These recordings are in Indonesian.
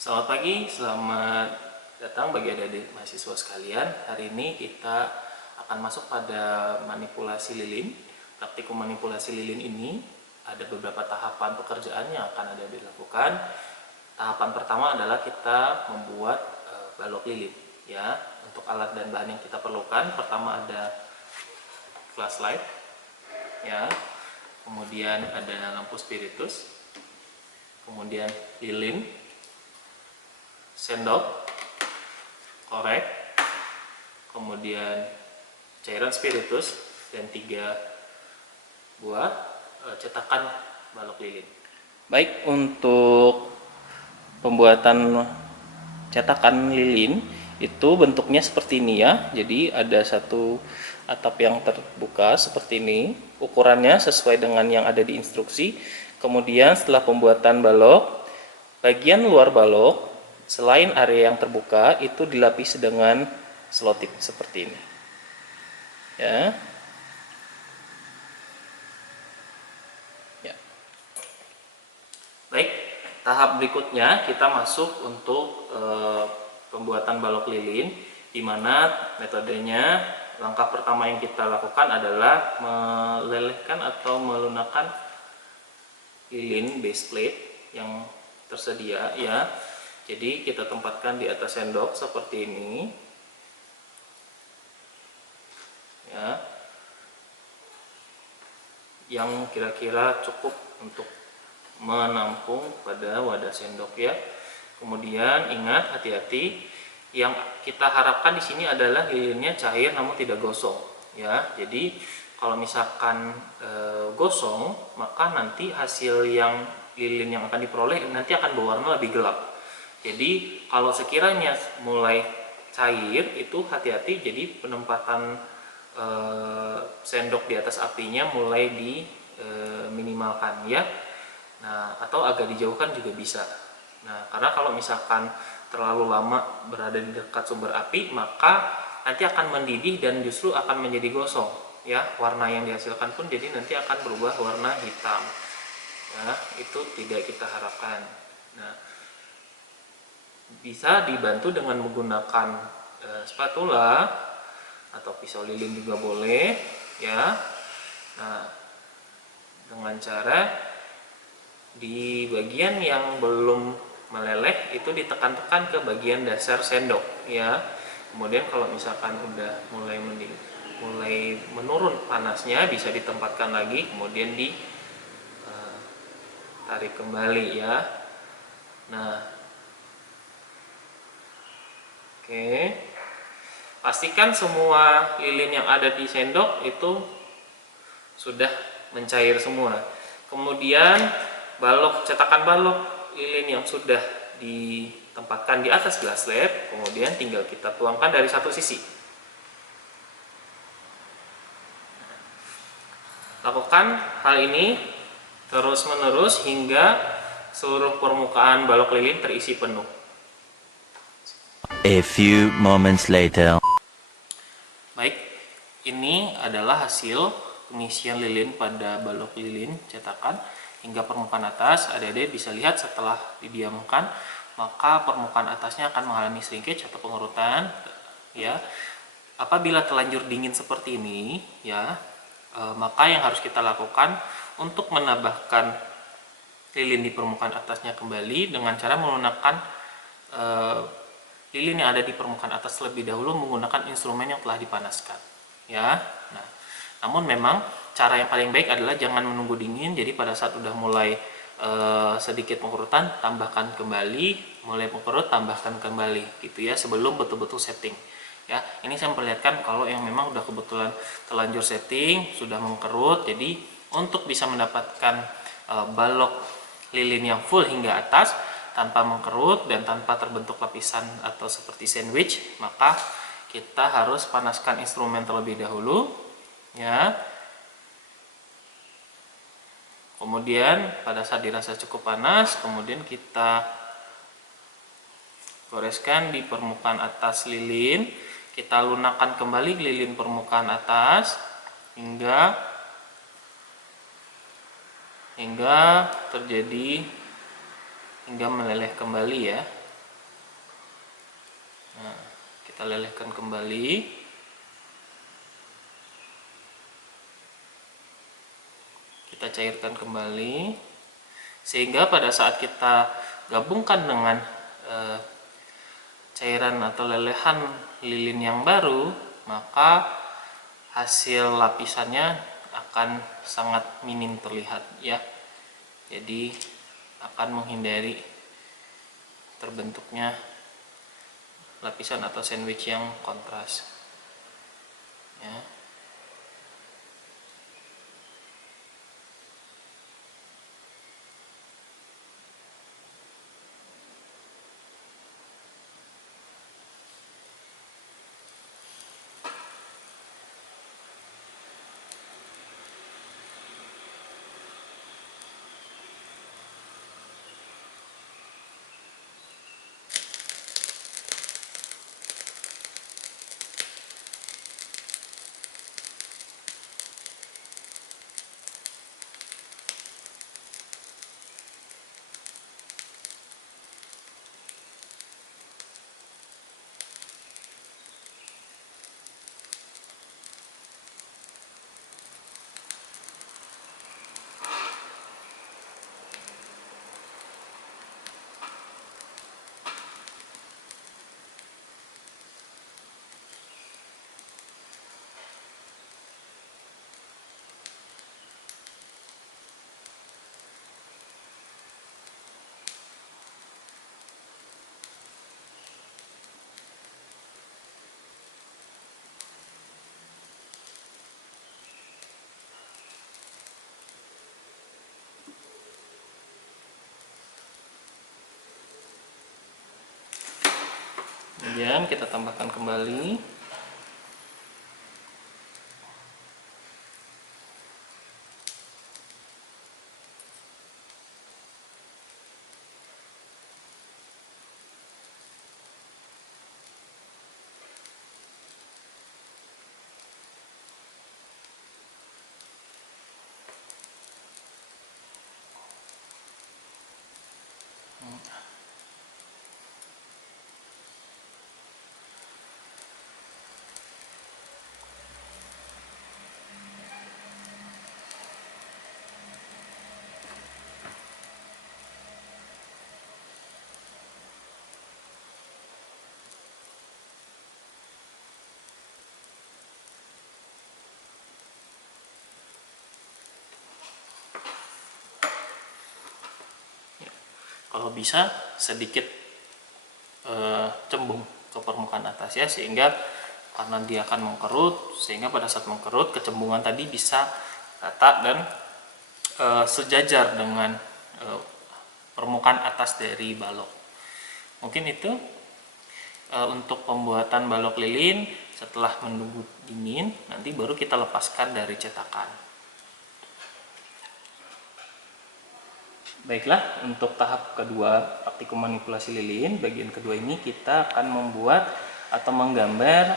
Selamat pagi, selamat datang bagi adik-adik mahasiswa sekalian. Hari ini kita akan masuk pada manipulasi lilin. Praktikum manipulasi lilin ini ada beberapa tahapan pekerjaan yang akan adik-adik lakukan. Tahapan pertama adalah kita membuat balok lilin. Ya, untuk alat dan bahan yang kita perlukan, pertama ada flashlight, ya, kemudian ada lampu spiritus, kemudian lilin, sendok, korek, kemudian cairan spiritus, dan 3 buah cetakan balok lilin. Baik, untuk pembuatan cetakan lilin itu bentuknya seperti ini ya. Jadi ada satu atap yang terbuka seperti ini, ukurannya sesuai dengan yang ada di instruksi. Kemudian setelah pembuatan balok, bagian luar balok selain area yang terbuka itu dilapisi dengan selotip seperti ini. Ya. Ya. Baik, tahap berikutnya kita masuk untuk pembuatan balok lilin, di mana metodenya langkah pertama yang kita lakukan adalah melelehkan atau melunakkan lilin base plate yang tersedia ya. Jadi kita tempatkan di atas sendok seperti ini, ya, yang kira-kira cukup untuk menampung pada wadah sendok ya. Kemudian ingat, hati-hati, yang kita harapkan di sini adalah lilinnya cair namun tidak gosong ya. Jadi kalau misalkan gosong, maka nanti hasil yang lilin yang akan diperoleh nanti akan berwarna lebih gelap. Jadi kalau sekiranya mulai cair itu hati-hati, jadi penempatan sendok di atas apinya mulai diminimalkan ya. Nah, atau agak dijauhkan juga bisa. Nah, karena kalau misalkan terlalu lama berada di dekat sumber api, maka nanti akan mendidih dan justru akan menjadi gosong ya. Warna yang dihasilkan pun jadi nanti akan berubah warna hitam ya. Itu tidak kita harapkan. Nah, bisa dibantu dengan menggunakan spatula atau pisau lilin juga boleh ya. Nah, dengan cara di bagian yang belum meleleh itu ditekan-tekan ke bagian dasar sendok ya. Kemudian kalau misalkan udah mulai menurun panasnya, bisa ditempatkan lagi, kemudian ditarik kembali ya. Nah, oke, pastikan semua lilin yang ada di sendok itu sudah mencair semua. Kemudian cetakan balok lilin yang sudah ditempatkan di atas glass slab, kemudian tinggal kita tuangkan dari satu sisi. Lakukan hal ini terus-menerus hingga seluruh permukaan balok lilin terisi penuh. A few moments later. Baik, ini adalah hasil pengisian lilin pada balok lilin cetakan hingga permukaan atas. Adik-adik bisa lihat setelah didiamkan, maka permukaan atasnya akan mengalami shrinkage atau pengerutan ya. Apabila terlanjur dingin seperti ini ya, maka yang harus kita lakukan untuk menambahkan lilin di permukaan atasnya kembali dengan cara menggunakan lilin yang ada di permukaan atas lebih dahulu menggunakan instrumen yang telah dipanaskan ya. Nah, namun memang cara yang paling baik adalah jangan menunggu dingin. Jadi pada saat udah mulai sedikit pengerutan, tambahkan kembali, mulai mengkerut, tambahkan kembali gitu ya, sebelum betul-betul setting ya. Ini saya memperlihatkan kalau yang memang udah kebetulan terlanjur setting, sudah mengkerut. Jadi untuk bisa mendapatkan balok lilin yang full hingga atas tanpa mengkerut dan tanpa terbentuk lapisan atau seperti sandwich, maka kita harus panaskan instrumen terlebih dahulu ya. Kemudian pada saat dirasa cukup panas, kemudian kita goreskan di permukaan atas lilin. Kita lunakkan kembali lilin permukaan atas hingga meleleh kembali ya. Nah, kita lelehkan kembali. Kita cairkan kembali sehingga pada saat kita gabungkan dengan cairan atau lelehan lilin yang baru, maka hasil lapisannya akan sangat minim terlihat ya. Jadi akan menghindari terbentuknya lapisan atau sandwich yang kontras ya. Kemudian kita tambahkan kembali. Kalau bisa sedikit cembung ke permukaan atas ya, sehingga karena dia akan mengkerut, sehingga pada saat mengkerut kecembungan tadi bisa rata dan sejajar dengan permukaan atas dari balok. Mungkin itu untuk pembuatan balok lilin. Setelah menunggu dingin, nanti baru kita lepaskan dari cetakan. Baiklah, untuk tahap kedua praktikum manipulasi lilin, bagian kedua ini kita akan membuat atau menggambar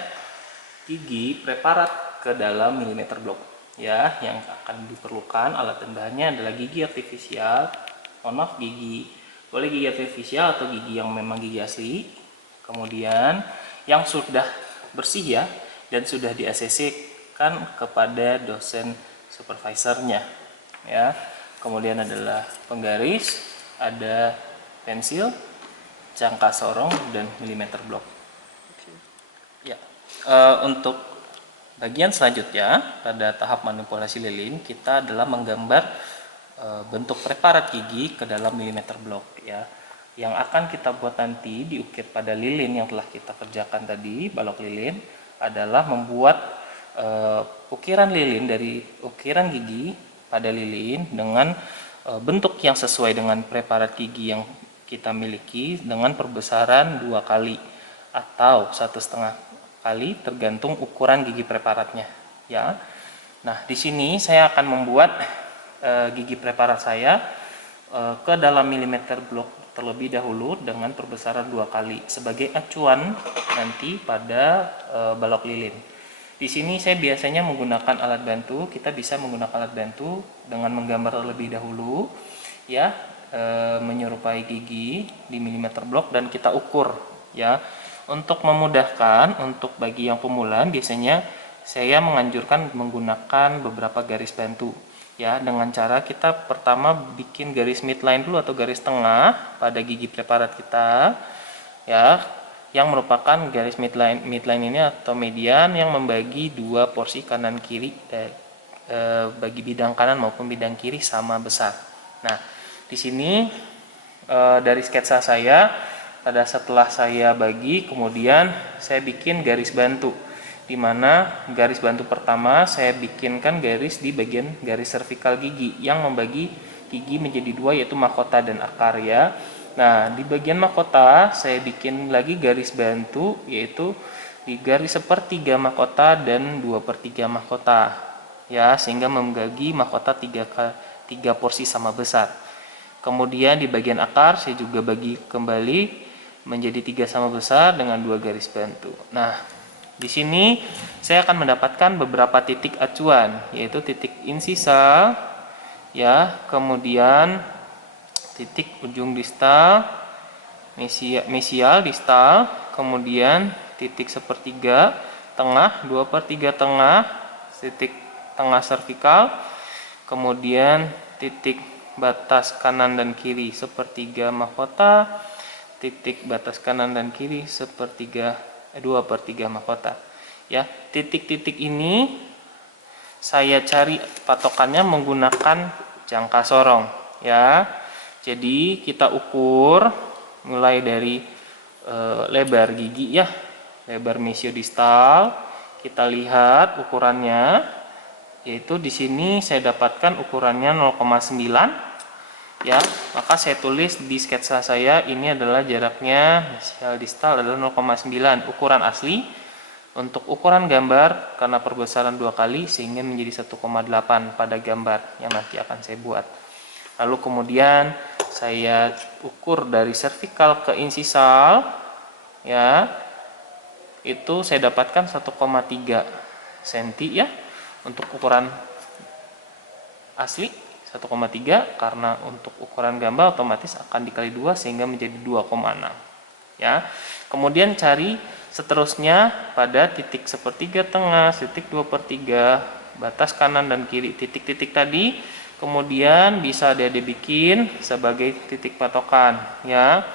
gigi preparat ke dalam milimeter blok. Ya, yang akan diperlukan alat dan bahannya adalah gigi artifisial, boleh gigi artifisial atau gigi yang memang gigi asli. Kemudian yang sudah bersih ya, dan sudah di ACC kan kepada dosen supervisornya ya. Kemudian adalah penggaris, ada pensil, jangka sorong, dan milimeter blok. Ya, untuk bagian selanjutnya pada tahap manipulasi lilin, kita adalah menggambar bentuk preparat gigi ke dalam milimeter blok ya. Yang akan kita buat nanti diukir pada lilin yang telah kita kerjakan tadi, balok lilin, adalah membuat ukiran lilin dari ukiran gigi pada lilin dengan bentuk yang sesuai dengan preparat gigi yang kita miliki dengan perbesaran 2 kali atau 1,5 kali tergantung ukuran gigi preparatnya ya. Nah, di sini saya akan membuat gigi preparat saya ke dalam milimeter blok terlebih dahulu dengan perbesaran 2 kali sebagai acuan nanti pada balok lilin. Di sini saya biasanya menggunakan alat bantu. Kita bisa menggunakan alat bantu dengan menggambar terlebih dahulu ya, menyerupai gigi di milimeter blok dan kita ukur ya. Untuk memudahkan, untuk bagi yang pemula, biasanya saya menganjurkan menggunakan beberapa garis bantu. Ya, dengan cara kita pertama bikin garis midline dulu atau garis tengah pada gigi preparat kita. Ya, yang merupakan garis midline ini atau median yang membagi dua porsi kanan kiri bagi bidang kanan maupun bidang kiri sama besar. Nah, di sini dari sketsa saya, pada setelah saya bagi, kemudian saya bikin garis bantu, di mana garis bantu pertama saya bikinkan garis di bagian garis servikal gigi yang membagi gigi menjadi dua, yaitu mahkota dan akar ya. Nah, di bagian mahkota saya bikin lagi garis bantu, yaitu di garis sepertiga mahkota dan 2/3 mahkota ya, sehingga membagi mahkota tiga porsi sama besar. Kemudian di bagian akar saya juga bagi kembali menjadi 3 sama besar dengan 2 garis bantu. Nah, di sini saya akan mendapatkan beberapa titik acuan, yaitu titik insisal ya, kemudian titik ujung distal, mesial distal, kemudian titik sepertiga tengah, 2/3 tengah, titik tengah servikal, kemudian titik batas kanan dan kiri sepertiga mahkota, titik batas kanan dan kiri 2/3 mahkota ya. Titik-titik ini saya cari patokannya menggunakan jangka sorong ya. Jadi kita ukur mulai dari lebar gigi ya, lebar mesiodistal, kita lihat ukurannya, yaitu di sini saya dapatkan ukurannya 0,9 ya, maka saya tulis di sketsa saya ini adalah jaraknya mesial distal adalah 0,9 ukuran asli. Untuk ukuran gambar karena perbesaran 2 kali sehingga menjadi 1,8 pada gambar yang nanti akan saya buat. Lalu kemudian saya ukur dari servikal ke insisal ya, itu saya dapatkan 1,3 cm ya untuk ukuran asli, 1,3, karena untuk ukuran gambar otomatis akan dikali 2 sehingga menjadi 2,6 ya. Kemudian cari seterusnya pada titik sepertiga tengah, titik 2/3, batas kanan dan kiri titik-titik tadi, kemudian bisa dia dibikin sebagai titik patokan ya.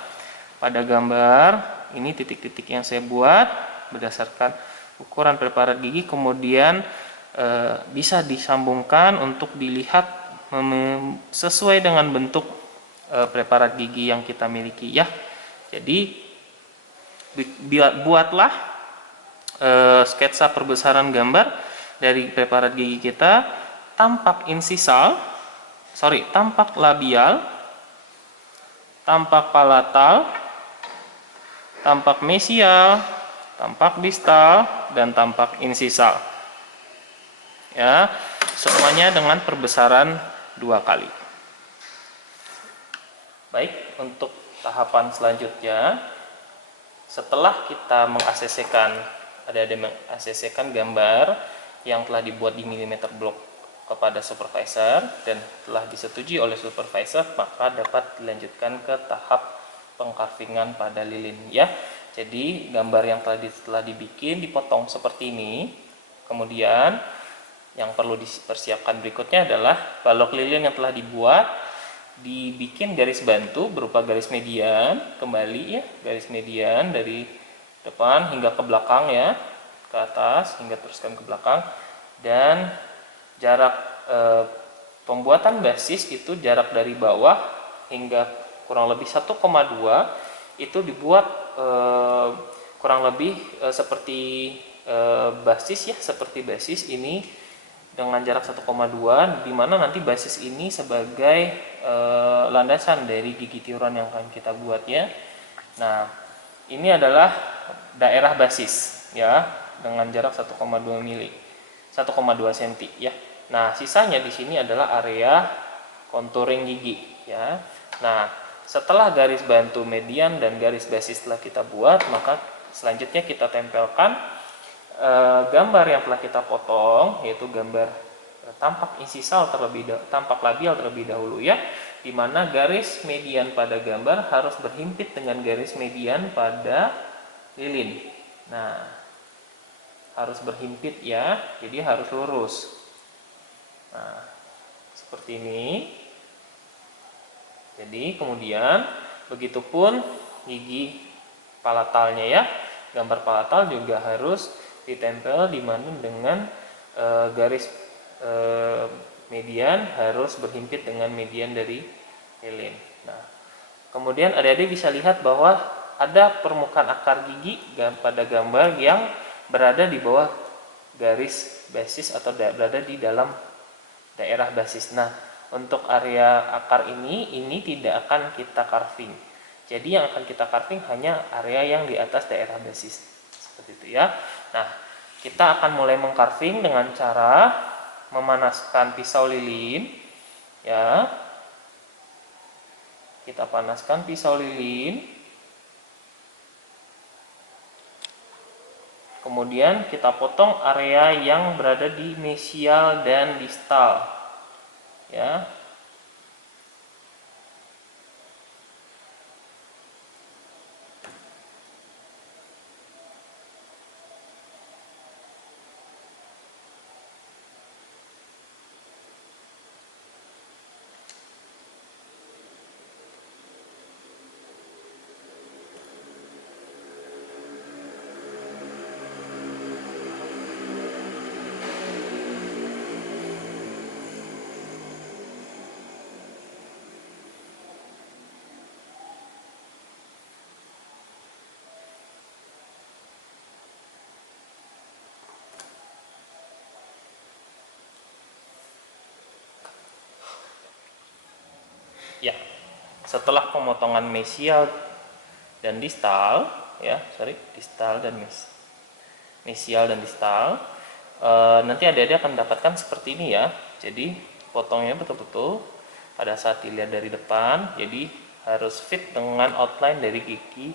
Pada gambar ini titik-titik yang saya buat berdasarkan ukuran preparat gigi, kemudian bisa disambungkan untuk dilihat sesuai dengan bentuk preparat gigi yang kita miliki ya. Jadi buatlah sketsa perbesaran gambar dari preparat gigi kita, tampak tampak labial, tampak palatal, tampak mesial, tampak distal, dan tampak insisal ya, semuanya dengan perbesaran 2 kali. Baik, untuk tahapan selanjutnya, setelah kita meng-ACC-kan gambar yang telah dibuat di millimeter block kepada supervisor dan telah disetujui oleh supervisor, maka dapat dilanjutkan ke tahap pengcarvingan pada lilin ya. Jadi gambar yang telah dibikin dipotong seperti ini. Kemudian yang perlu dipersiapkan berikutnya adalah balok lilin yang telah dibuat, dibikin garis bantu berupa garis median kembali ya, garis median dari depan hingga ke belakang ya, ke atas hingga teruskan ke belakang, dan jarak pembuatan basis itu jarak dari bawah hingga kurang lebih 1,2 itu dibuat kurang lebih seperti basis ya, seperti basis ini dengan jarak 1,2, di mana nanti basis ini sebagai landasan dari gigi tiuran yang akan kita buat ya. Nah, ini adalah daerah basis ya dengan jarak 1,2 cm ya. Nah, sisanya di sini adalah area contouring gigi ya. Nah, setelah garis bantu median dan garis basis telah kita buat, maka selanjutnya kita tempelkan gambar yang telah kita potong, yaitu gambar tampak insisal tampak labial terlebih dahulu ya, di mana garis median pada gambar harus berhimpit dengan garis median pada lilin. Nah, harus berhimpit ya, jadi harus lurus. Nah, seperti ini. Jadi kemudian begitupun gigi palatalnya ya. Gambar palatal juga harus ditempel di mana dengan garis median harus berhimpit dengan median dari lilin. Nah, kemudian adik-adik bisa lihat bahwa ada permukaan akar gigi pada gambar yang berada di bawah garis basis atau berada di dalam daerah basis. Nah, untuk area akar ini tidak akan kita carving. Jadi yang akan kita carving hanya area yang di atas daerah basis. Seperti itu ya. Nah, kita akan mulai mengcarving dengan cara memanaskan pisau lilin ya. Kita panaskan pisau lilin. Kemudian kita potong area yang berada di mesial dan distal ya. Ya, setelah pemotongan mesial dan distal, ya, distal dan mesial dan distal, nanti adik-adik akan mendapatkan seperti ini ya. Jadi potongnya betul-betul pada saat dilihat dari depan, jadi harus fit dengan outline dari gigi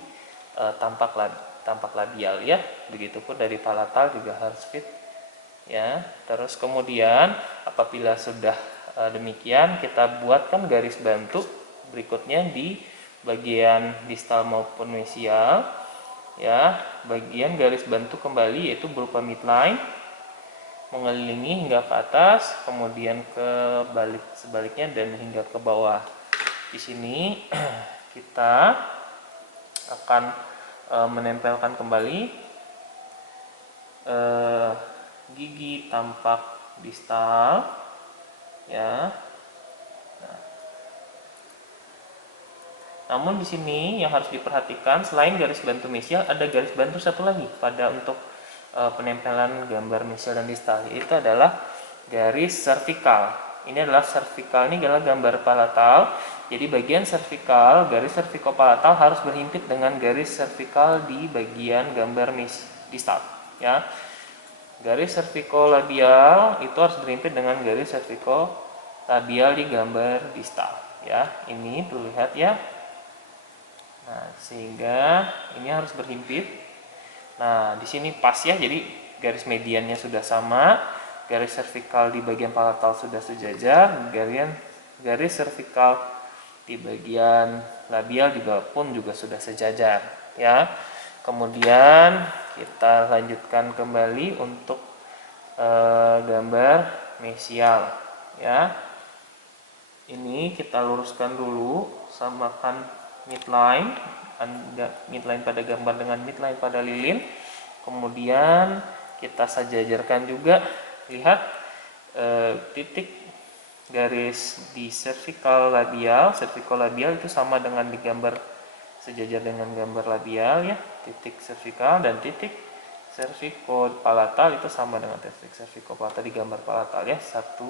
tampak labial ya. Begitupun dari palatal juga harus fit ya. Terus kemudian apabila sudah demikian, kita buatkan garis bantu berikutnya di bagian distal maupun mesial ya. Bagian garis bantu kembali yaitu berupa midline mengelilingi hingga ke atas, kemudian ke sebaliknya dan hingga ke bawah. Di sini kita akan menempelkan kembali gigi tampak distal ya. Nah, namun di sini yang harus diperhatikan, selain garis bantu mesial ada garis bantu satu lagi pada untuk penempelan gambar mesial dan distal, yaitu adalah garis servikal. Ini adalah servikal, ini adalah gambar palatal. Jadi bagian servikal, garis servikal palatal harus berhimpit dengan garis servikal di bagian gambar distal ya. Garis servikolabial itu harus berhimpit dengan garis servikolabial di gambar distal ya. Ini terlihat ya. Nah, sehingga ini harus berhimpit. Nah, di sini pas ya. Jadi garis mediannya sudah sama, garis servikal di bagian palatal sudah sejajar, garis servikal di bagian labial juga sudah sejajar ya. Kemudian kita lanjutkan kembali untuk gambar mesial ya. Ini kita luruskan dulu, samakan midline pada gambar dengan midline pada lilin. Kemudian kita sejajarkan juga, lihat titik garis di cervical labial itu sama dengan di gambar, sejajar dengan gambar labial ya. Titik cervical dan titik cervicopalatal itu sama dengan titik cervicopalatal di gambar palatal ya. Satu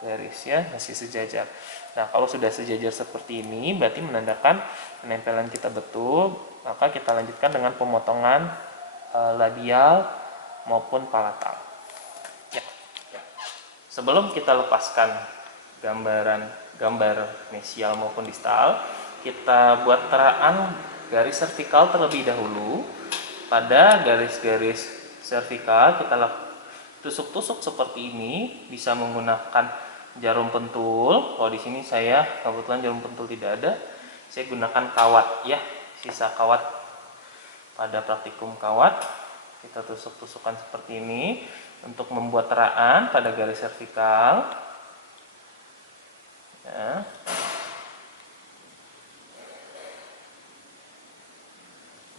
garis ya, masih sejajar. Nah, kalau sudah sejajar seperti ini berarti menandakan penempelan kita betul. Maka kita lanjutkan dengan pemotongan labial maupun palatal ya. Sebelum kita lepaskan gambar mesial maupun distal, kita buat teraan garis servikal terlebih dahulu. Pada garis-garis servikal kita tusuk-tusuk seperti ini, bisa menggunakan jarum pentul. Kalau di sini saya kebetulan jarum pentul tidak ada, saya gunakan kawat ya, sisa kawat pada praktikum kawat kita tusuk-tusukkan seperti ini untuk membuat teraan pada garis vertikal. Ya.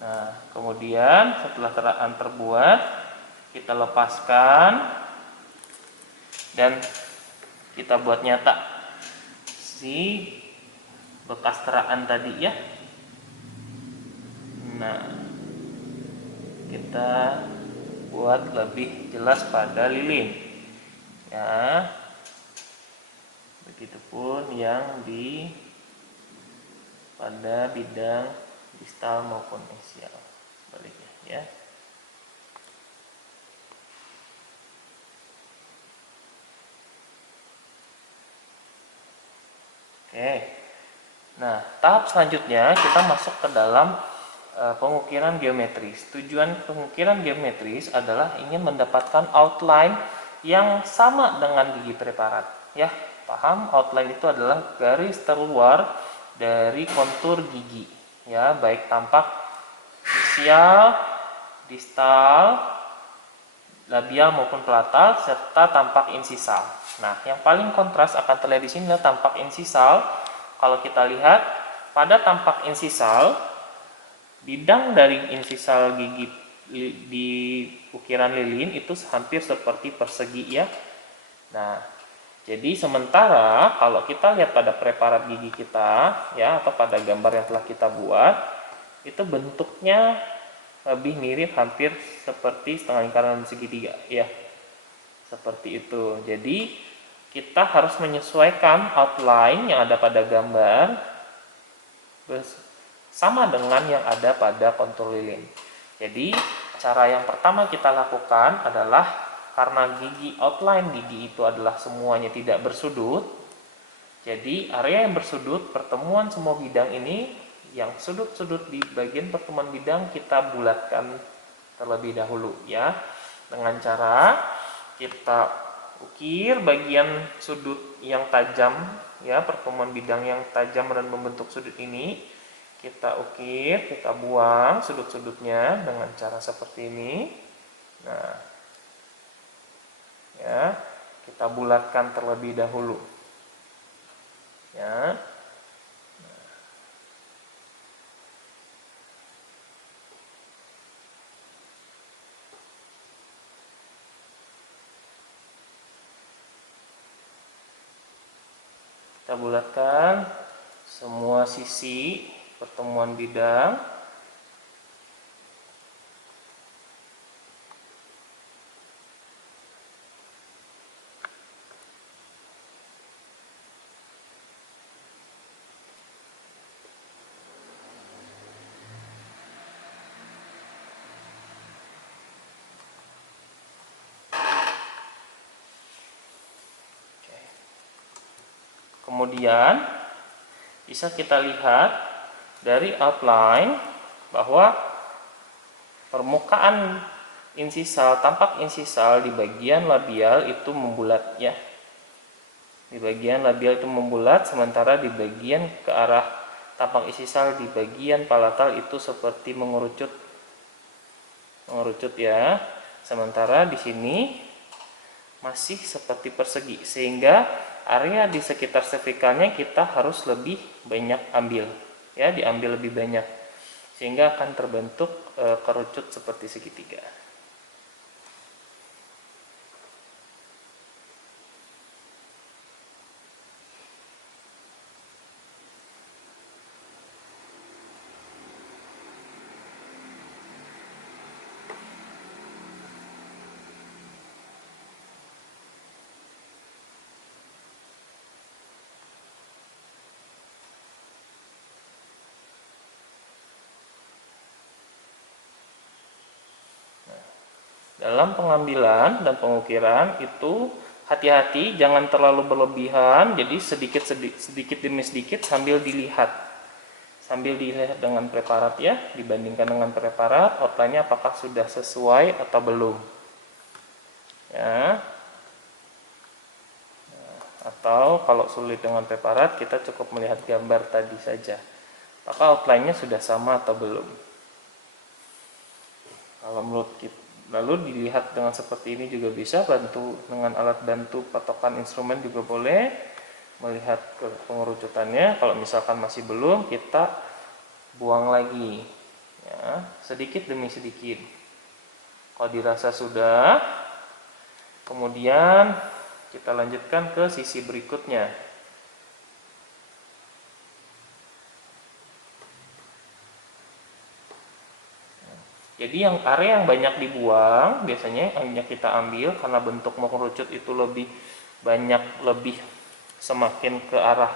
Nah, kemudian setelah teraan terbuat, kita lepaskan dan kita buat nyata si bekas teraan tadi ya. Nah, kita buat lebih jelas pada lilin ya. Begitupun yang di pada bidang distal maupun axial sebaliknya ya. Oke. Nah, tahap selanjutnya kita masuk ke dalam pengukiran geometris. Tujuan pengukiran geometris adalah ingin mendapatkan outline yang sama dengan gigi preparat. Ya, paham? Outline itu adalah garis terluar dari kontur gigi. Ya, baik tampak axial, distal, labial maupun palatal serta tampak insisal. Nah, yang paling kontras akan terlihat di sini adalah tampak insisal. Kalau kita lihat pada tampak insisal, bidang dari insisal gigi di ukiran lilin itu hampir seperti persegi ya. Nah, jadi sementara kalau kita lihat pada preparat gigi kita ya, atau pada gambar yang telah kita buat, itu bentuknya lebih mirip hampir seperti setengah lingkaran segitiga ya. Seperti itu. Jadi kita harus menyesuaikan outline yang ada pada gambar sama dengan yang ada pada kontur lilin. Jadi cara yang pertama kita lakukan adalah karena gigi outline gigi itu adalah semuanya tidak bersudut. Jadi area yang bersudut, pertemuan semua bidang ini, yang sudut-sudut di bagian pertemuan bidang kita bulatkan terlebih dahulu ya. Dengan cara kita ukir bagian sudut yang tajam ya, pertemuan bidang yang tajam dan membentuk sudut ini kita ukir, kita buang sudut-sudutnya dengan cara seperti ini. Nah, ya, kita bulatkan terlebih dahulu ya. Kita bulatkan semua sisi pertemuan bidang. Kemudian bisa kita lihat dari outline bahwa permukaan insisal, tampak insisal di bagian labial itu membulat ya. Di bagian labial itu membulat, sementara di bagian ke arah tampak insisal di bagian palatal itu seperti mengerucut. Mengerucut ya. Sementara di sini masih seperti persegi, sehingga area di sekitar cervicalnya kita harus lebih banyak ambil ya, diambil lebih banyak sehingga akan terbentuk kerucut seperti segitiga. Dalam pengambilan dan pengukiran itu hati-hati, jangan terlalu berlebihan. Jadi sedikit demi sedikit sambil dilihat dengan preparat ya, dibandingkan dengan preparat outline-nya apakah sudah sesuai atau belum ya. Atau kalau sulit dengan preparat, kita cukup melihat gambar tadi saja apakah outline-nya sudah sama atau belum. Kalau menurut kita, lalu dilihat dengan seperti ini juga bisa, bantu dengan alat bantu patokan instrumen juga boleh melihat ke pengerucutannya. Kalau misalkan masih belum, kita buang lagi ya, sedikit demi sedikit. Kalau dirasa sudah, kemudian kita lanjutkan ke sisi berikutnya. Jadi yang area yang banyak dibuang biasanya hanya kita ambil, karena bentuk mengerucut itu lebih banyak, lebih semakin ke arah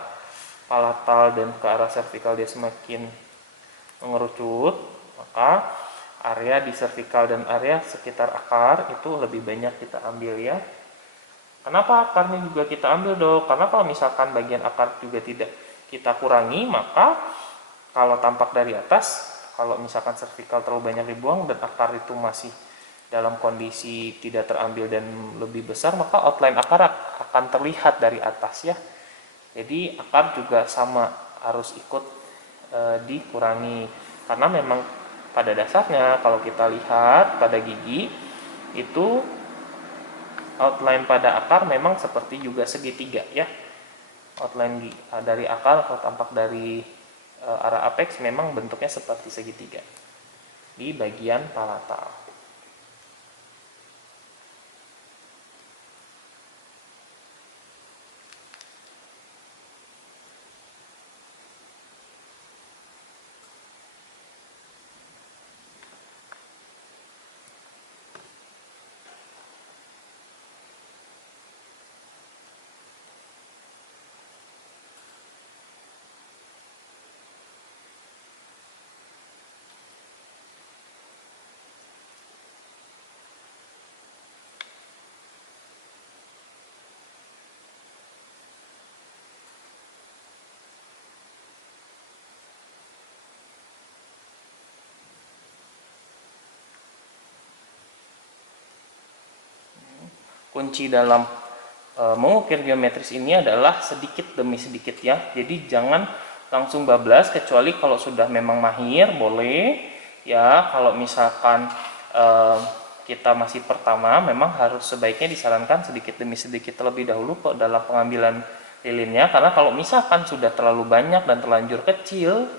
palatal dan ke arah servikal dia semakin mengerucut, maka area di servikal dan area sekitar akar itu lebih banyak kita ambil ya. Kenapa akarnya juga kita ambil dong? Karena kalau misalkan bagian akar juga tidak kita kurangi, maka kalau tampak dari atas, kalau misalkan servikal terlalu banyak dibuang dan akar itu masih dalam kondisi tidak terambil dan lebih besar, maka outline akar akan terlihat dari atas ya. Jadi akar juga sama harus ikut dikurangi, karena memang pada dasarnya kalau kita lihat pada gigi itu outline pada akar memang seperti juga segitiga ya. Outline dari akar kalau tampak dari arah apex memang bentuknya seperti segitiga di bagian palatal. Kunci dalam mengukir geometris ini adalah sedikit demi sedikit ya. Jadi jangan langsung bablas, kecuali kalau sudah memang mahir boleh ya. Kalau misalkan kita masih pertama, memang harus sebaiknya disarankan sedikit demi sedikit terlebih dahulu dalam pengambilan lilinnya, karena kalau misalkan sudah terlalu banyak dan terlanjur kecil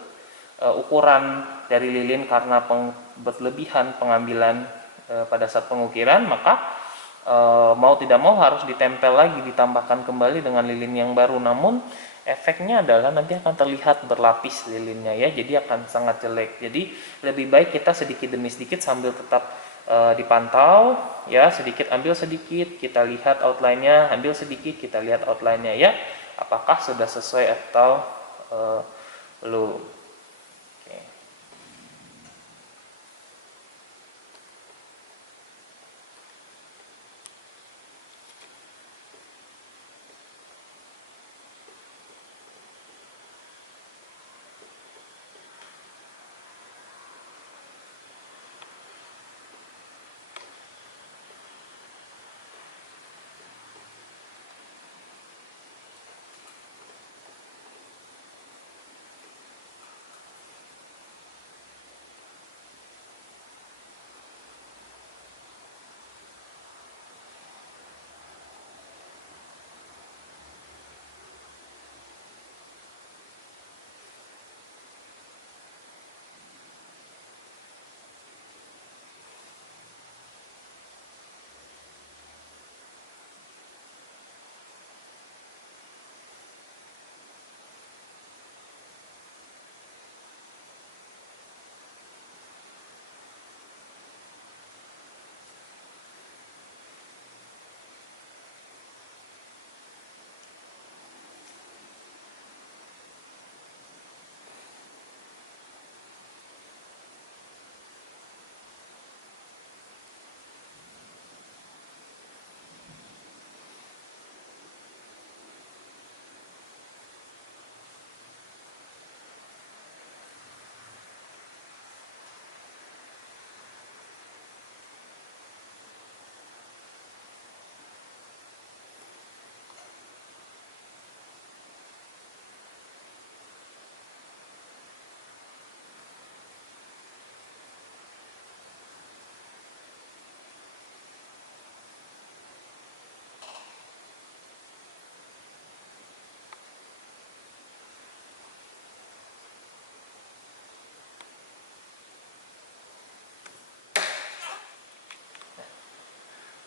ukuran dari lilin karena berlebihan pengambilan pada saat pengukiran, maka mau tidak mau harus ditempel lagi, ditambahkan kembali dengan lilin yang baru. Namun efeknya adalah nanti akan terlihat berlapis lilinnya ya, jadi akan sangat jelek. Jadi lebih baik kita sedikit demi sedikit sambil tetap dipantau ya, sedikit ambil sedikit, kita lihat outline-nya, ambil sedikit, kita lihat outline-nya ya, apakah sudah sesuai atau belum.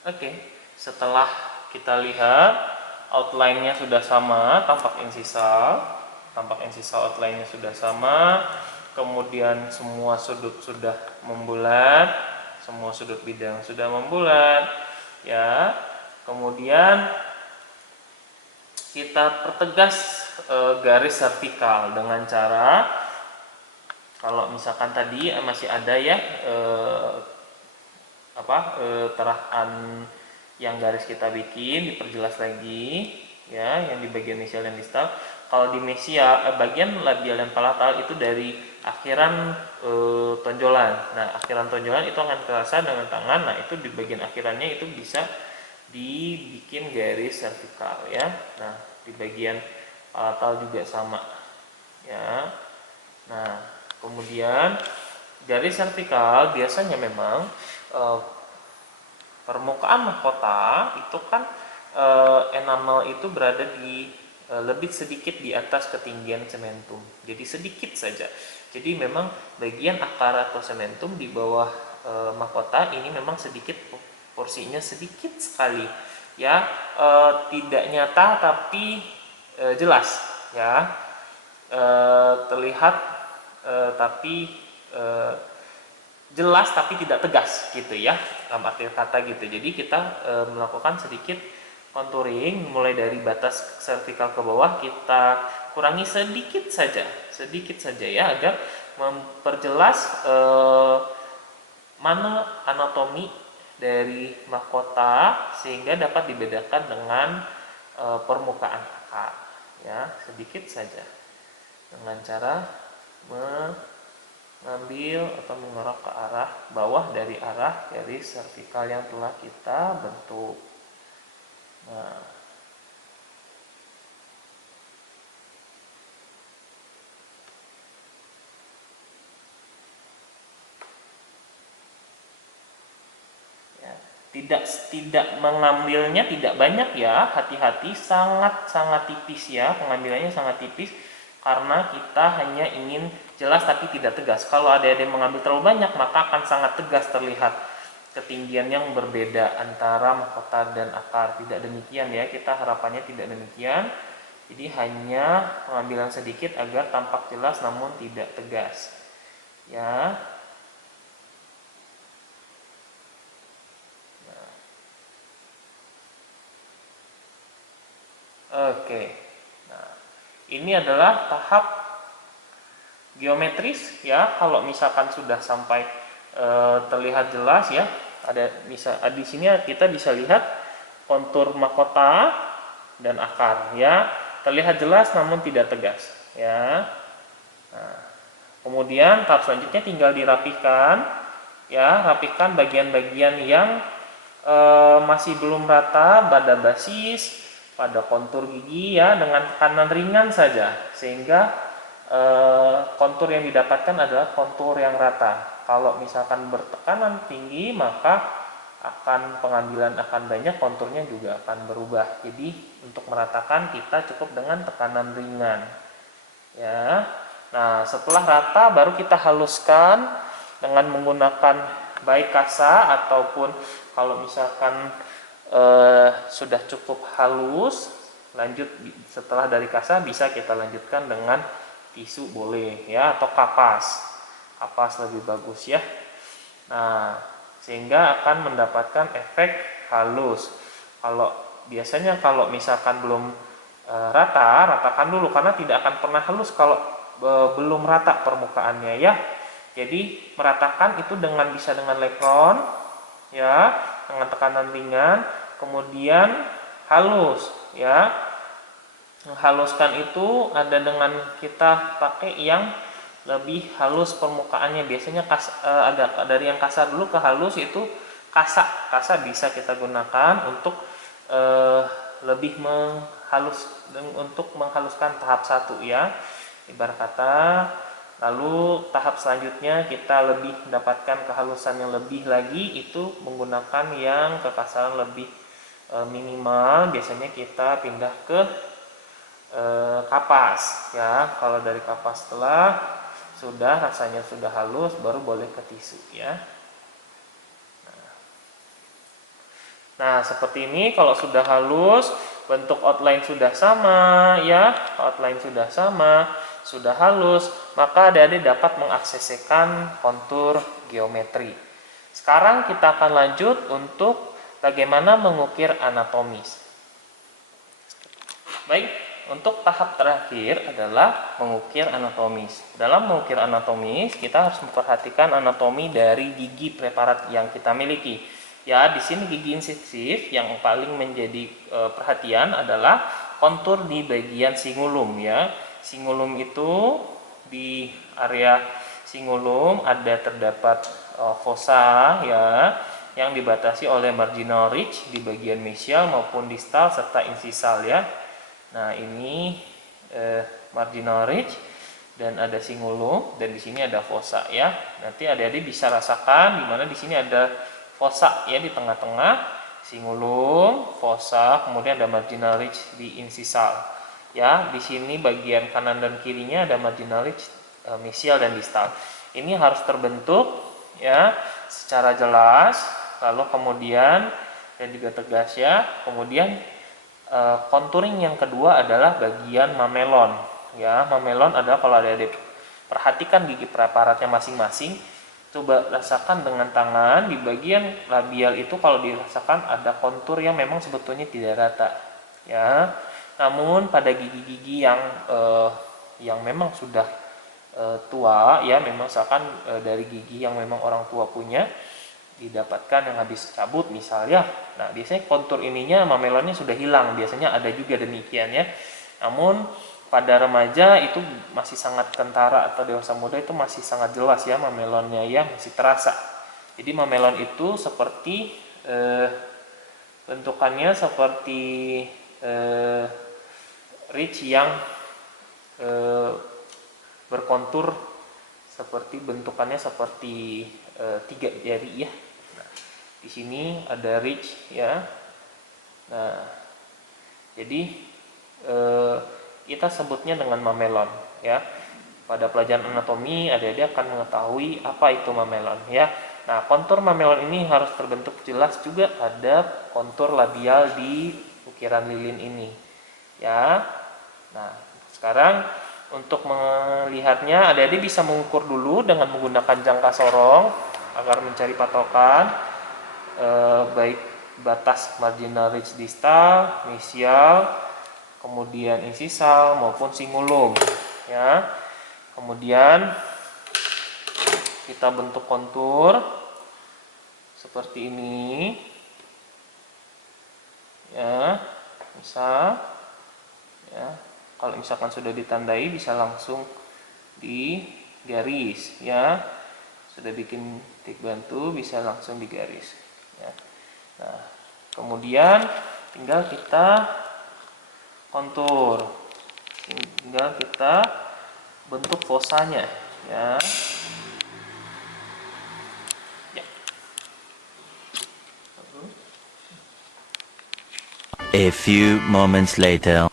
Oke, setelah kita lihat outline-nya sudah sama, tampak insisal outline-nya sudah sama, kemudian semua sudut sudah membulat, semua sudut bidang sudah membulat, ya. Kemudian kita pertegas garis vertikal dengan cara, kalau misalkan tadi masih ada ya terakan yang garis kita bikin, diperjelas lagi ya, yang di bagian mesial dan distal. Kalau di mesial bagian labial dan palatal itu dari akhiran tonjolan. Nah, akhiran tonjolan itu akan kerasa dengan tangan. Nah, itu di bagian akhirannya itu bisa dibikin garis vertikal ya. Nah, di bagian palatal juga sama ya. Nah, kemudian garis vertikal biasanya memang permukaan mahkota itu kan enamel itu berada di lebih sedikit di atas ketinggian sementum, jadi sedikit saja. Jadi memang bagian akar atau sementum di bawah mahkota ini memang sedikit, porsinya sedikit sekali ya, tidak nyata tapi jelas ya, terlihat tapi jelas tapi tidak tegas gitu ya, dalam arti kata gitu. Jadi kita melakukan sedikit contouring mulai dari batas vertikal ke bawah, kita kurangi sedikit saja ya, agar memperjelas mana anatomi dari mahkota sehingga dapat dibedakan dengan permukaan akar ya, sedikit saja dengan cara mengambil atau mengerok ke arah bawah dari arah garis vertikal yang telah kita bentuk. Nah, ya, tidak mengambilnya tidak banyak ya, hati-hati, sangat tipis ya, pengambilannya sangat tipis karena kita hanya ingin jelas tapi tidak tegas. Kalau ada yang mengambil terlalu banyak maka akan sangat tegas terlihat ketinggian yang berbeda antara mahkota dan akar. Tidak demikian ya, kita harapannya tidak demikian. Jadi hanya pengambilan sedikit agar tampak jelas namun tidak tegas ya. Nah. Oke, nah ini adalah tahap geometris ya. Kalau misalkan sudah sampai terlihat jelas ya, ada di sini kita bisa lihat kontur mahkota dan akar ya, terlihat jelas namun tidak tegas ya. Nah, kemudian tahap selanjutnya tinggal dirapikan ya, rapikan bagian-bagian yang masih belum rata pada basis, pada kontur gigi ya, dengan tekanan ringan saja sehingga kontur yang didapatkan adalah kontur yang rata. Kalau misalkan bertekanan tinggi maka pengambilan akan banyak, konturnya juga akan berubah. Jadi untuk meratakan kita cukup dengan tekanan ringan ya. Nah, setelah rata baru kita haluskan dengan menggunakan baik kasa ataupun kalau misalkan sudah cukup halus, lanjut setelah dari kasa bisa kita lanjutkan dengan tisu boleh ya, atau kapas lebih bagus ya. Nah, sehingga akan mendapatkan efek halus. Kalau biasanya kalau misalkan belum ratakan dulu karena tidak akan pernah halus kalau belum rata permukaannya ya. Jadi meratakan itu bisa dengan lekron ya, dengan tekanan ringan, kemudian halus ya. Menghaluskan itu ada dengan kita pakai yang lebih halus permukaannya. Biasanya agak dari yang kasar dulu ke halus, itu kasa bisa kita gunakan untuk lebih untuk menghaluskan tahap 1 ya, ibarat kata. Lalu tahap selanjutnya kita lebih mendapatkan kehalusan yang lebih lagi, itu menggunakan yang kekasaran lebih minimal. Biasanya kita pindah ke kapas ya. Kalau dari kapas setelah rasanya sudah halus baru boleh ke tisu ya. Nah, seperti ini kalau sudah halus, bentuk outline sudah sama ya, outline sudah sama, sudah halus, maka adik-adik dapat mengaksesikan kontur geometri. Sekarang kita akan lanjut untuk bagaimana mengukir anatomis. Baik, untuk tahap terakhir adalah mengukir anatomis. Dalam mengukir anatomis, kita harus memperhatikan anatomi dari gigi preparat yang kita miliki. Ya, di sini gigi insisif yang paling menjadi perhatian adalah kontur di bagian singulum ya. Singulum itu di area singulum terdapat fossa ya yang dibatasi oleh marginal ridge di bagian mesial maupun distal serta insisal ya. Nah, ini marginal ridge dan ada singulum dan di sini ada fossa ya. Nanti adik-adik bisa rasakan di mana di sini ada fossa ya di tengah-tengah, singulum, fossa, kemudian ada marginal ridge di insisal. Ya, di sini bagian kanan dan kirinya ada marginal ridge mesial dan distal. Ini harus terbentuk ya secara jelas, lalu kemudian dan juga tegas ya. Kemudian contouring yang kedua adalah bagian mamelon. Ya, mamelon adalah kalau adik-adik perhatikan gigi preparatnya masing-masing, coba rasakan dengan tangan di bagian labial itu kalau dirasakan ada kontur yang memang sebetulnya tidak rata. Ya, namun pada gigi-gigi yang memang sudah tua ya, memang misalkan dari gigi yang memang orang tua punya didapatkan yang habis cabut misalnya, nah biasanya kontur ininya mamelonnya sudah hilang, biasanya ada juga demikian ya. Namun pada remaja itu masih sangat kentara atau dewasa muda itu masih sangat jelas ya mamelonnya ya, masih terasa. Jadi mamelon itu seperti bentukannya seperti ridge yang berkontur seperti bentukannya seperti 3 jari ya. Nah, di sini ada ridge ya. Nah, jadi kita sebutnya dengan mamelon ya. Pada pelajaran anatomi adik-adik akan mengetahui apa itu mamelon ya. Nah, kontur mamelon ini harus terbentuk jelas juga pada kontur labial di ukiran lilin ini ya. Nah, sekarang untuk melihatnya adik-adik bisa mengukur dulu dengan menggunakan jangka sorong agar mencari patokan baik batas marginal ridge distal, mesial, kemudian insisal maupun singulum ya. Kemudian kita bentuk kontur seperti ini ya, misal ya. Kalau misalkan sudah ditandai bisa langsung di garis ya. Sudah bikin titik bantu bisa langsung di garis ya. Nah, kemudian tinggal kita kontur, tinggal kita bentuk fossanya ya. A few moments later.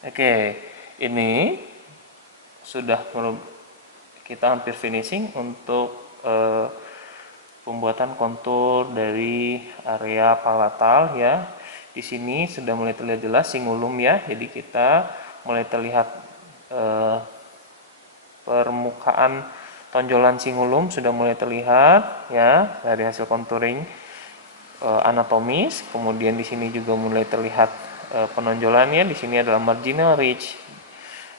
Oke, ini sudah kita hampir finishing untuk pembuatan kontur dari area palatal ya. Di sini sudah mulai terlihat jelas singulum ya. Jadi kita mulai terlihat permukaan tonjolan singulum sudah mulai terlihat ya dari hasil contouring anatomis. Kemudian di sini juga mulai terlihat penonjolannya. Di sini adalah marginal ridge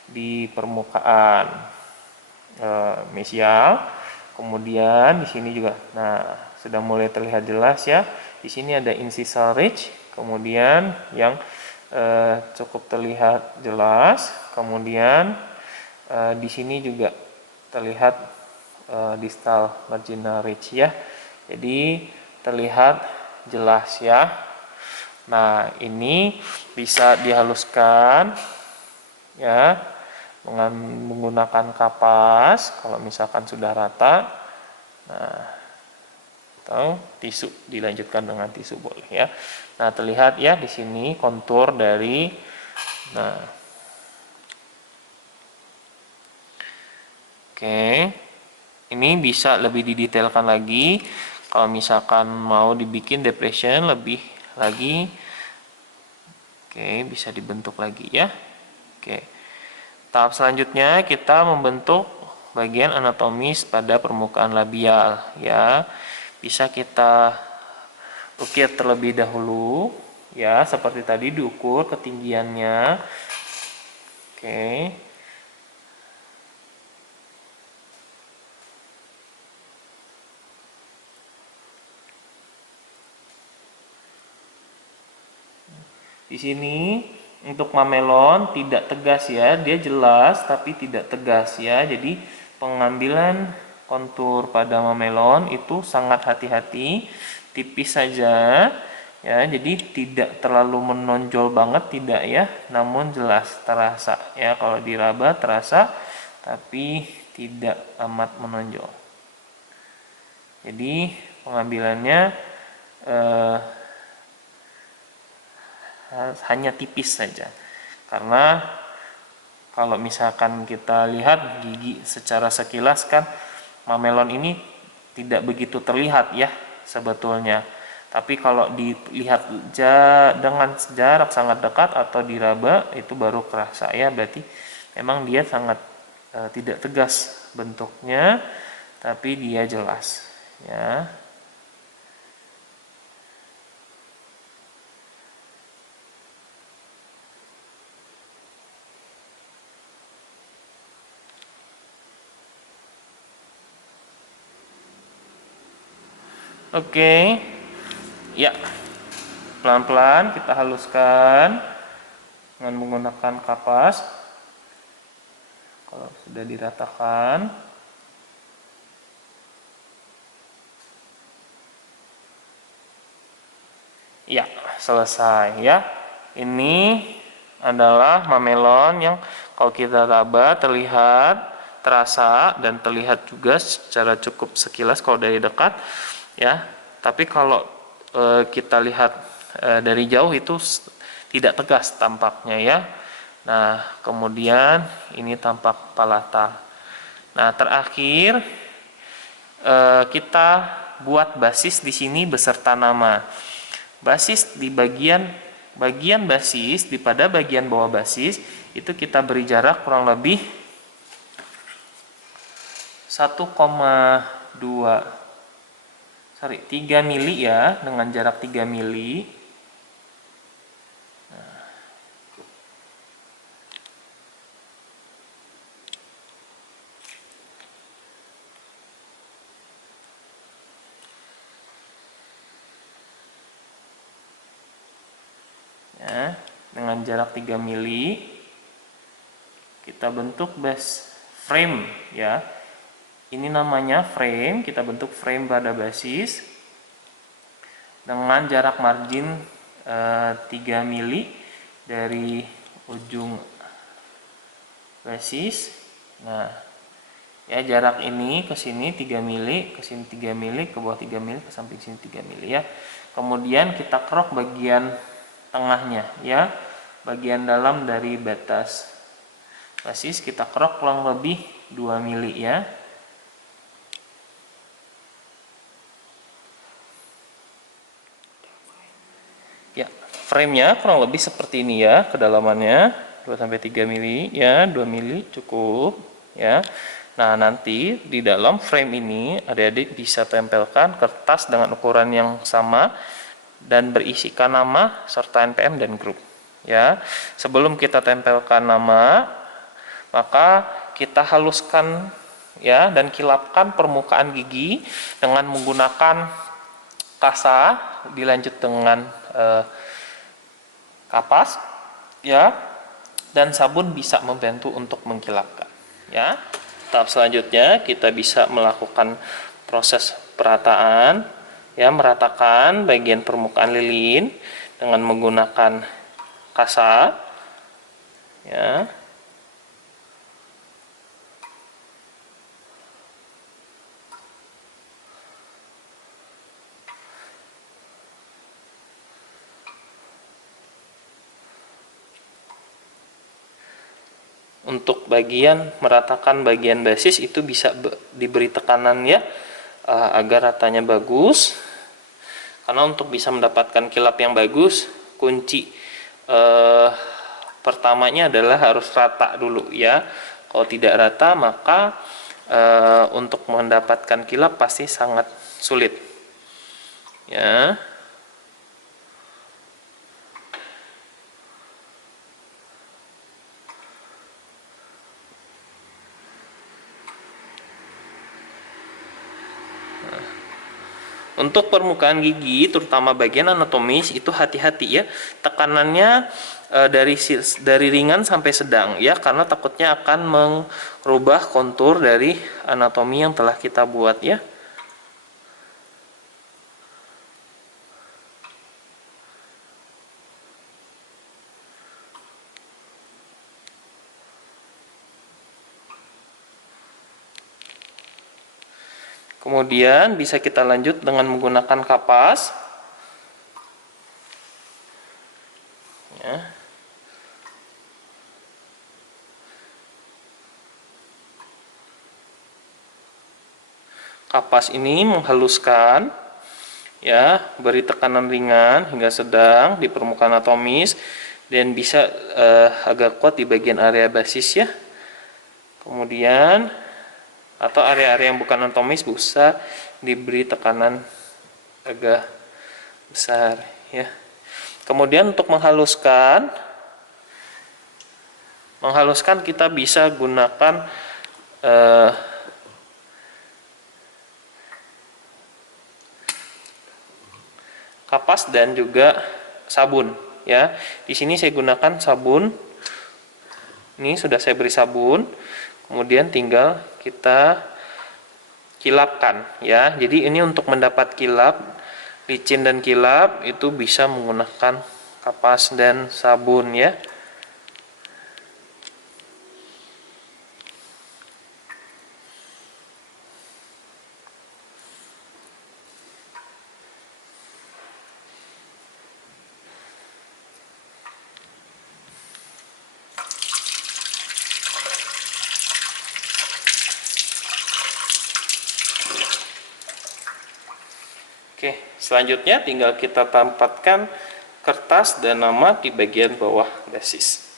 di permukaan mesial. Kemudian di sini juga, nah sudah mulai terlihat jelas ya. Di sini ada incisal ridge, kemudian yang cukup terlihat jelas. Kemudian di sini juga terlihat distal marginal ridge ya. Jadi terlihat jelas ya. Nah, ini bisa dihaluskan ya dengan menggunakan kapas kalau misalkan sudah rata. Nah, atau tisu, dilanjutkan dengan tisu boleh ya. Nah, terlihat ya di sini kontur dari oke. Ini bisa lebih didetailkan lagi kalau misalkan mau dibikin depression lebih lagi. Oke, bisa dibentuk lagi ya. Oke. Tahap selanjutnya kita membentuk bagian anatomis pada permukaan labial ya. Bisa kita ukir terlebih dahulu ya, seperti tadi diukur ketinggiannya. Oke. Di sini untuk mamelon tidak tegas ya, dia jelas tapi tidak tegas ya. Jadi pengambilan kontur pada mamelon itu sangat hati-hati, tipis saja ya. Jadi tidak terlalu menonjol banget, tidak ya, namun jelas terasa ya. Kalau diraba terasa tapi tidak amat menonjol. Jadi pengambilannya hanya tipis saja, karena kalau misalkan kita lihat gigi secara sekilas kan mamelon ini tidak begitu terlihat ya sebetulnya, tapi kalau dilihat dengan jarak sangat dekat atau diraba itu baru kerasa ya, berarti memang dia sangat tidak tegas bentuknya tapi dia jelas ya. Oke, ya, pelan-pelan kita haluskan dengan menggunakan kapas. Kalau sudah diratakan, ya, selesai ya. Ini adalah mamelon yang kalau kita raba terlihat, terasa, dan terlihat juga secara cukup sekilas kalau dari dekat ya. Tapi kalau kita lihat dari jauh itu tidak tegas tampaknya ya. Nah, kemudian ini tampak palata. Nah, terakhir kita buat basis di sini beserta nama. Basis di bagian basis, pada bagian bawah basis itu kita beri jarak kurang lebih 3 mili ya, dengan jarak 3 mili. Ya, dengan jarak 3 mili kita bentuk base frame ya. Ini namanya frame, kita bentuk frame pada basis dengan jarak margin 3 mili dari ujung basis. Nah, ya jarak ini ke sini 3 mili, ke sini 3 mili, ke bawah 3 mili, ke samping sini 3 mili ya. Kemudian kita kerok bagian tengahnya ya, bagian dalam dari batas basis kita kerok kurang lebih 2 mili ya. Ya, frame-nya kurang lebih seperti ini ya, kedalamannya 2-3 mili ya, 2 mili cukup ya. Nah, nanti di dalam frame ini adik-adik bisa tempelkan kertas dengan ukuran yang sama dan berisikan nama serta NPM dan grup ya. Sebelum kita tempelkan nama, maka kita haluskan ya dan kilapkan permukaan gigi dengan menggunakan kasa dilanjut dengan kapas ya, dan sabun bisa membantu untuk mengkilapkan ya. Tahap selanjutnya kita bisa melakukan proses perataan ya, meratakan bagian permukaan lilin dengan menggunakan kasa ya. untuk bagian meratakan bagian basis itu bisa diberi tekanan ya, agar ratanya bagus. Karena untuk bisa mendapatkan kilap yang bagus, kunci pertamanya adalah harus rata dulu ya. Kalau tidak rata maka untuk mendapatkan kilap pasti sangat sulit ya. Untuk permukaan gigi, terutama bagian anatomis itu hati-hati ya, tekanannya dari ringan sampai sedang ya, karena takutnya akan merubah kontur dari anatomi yang telah kita buat ya. Kemudian bisa kita lanjut dengan menggunakan kapas. Ya. Kapas ini menghaluskan, ya, beri tekanan ringan hingga sedang di permukaan anatomis dan bisa agak kuat di bagian area basis ya. Kemudian atau area-area yang bukan anatomis bisa diberi tekanan agak besar ya. Kemudian untuk menghaluskan kita bisa gunakan kapas dan juga sabun ya. Di sini saya gunakan sabun. Ini sudah saya beri sabun. Kemudian tinggal kita kilapkan ya. Jadi ini untuk mendapat kilap, licin dan kilap itu bisa menggunakan kapas dan sabun ya. Oke, selanjutnya tinggal kita tempatkan kertas dan nama di bagian bawah basis.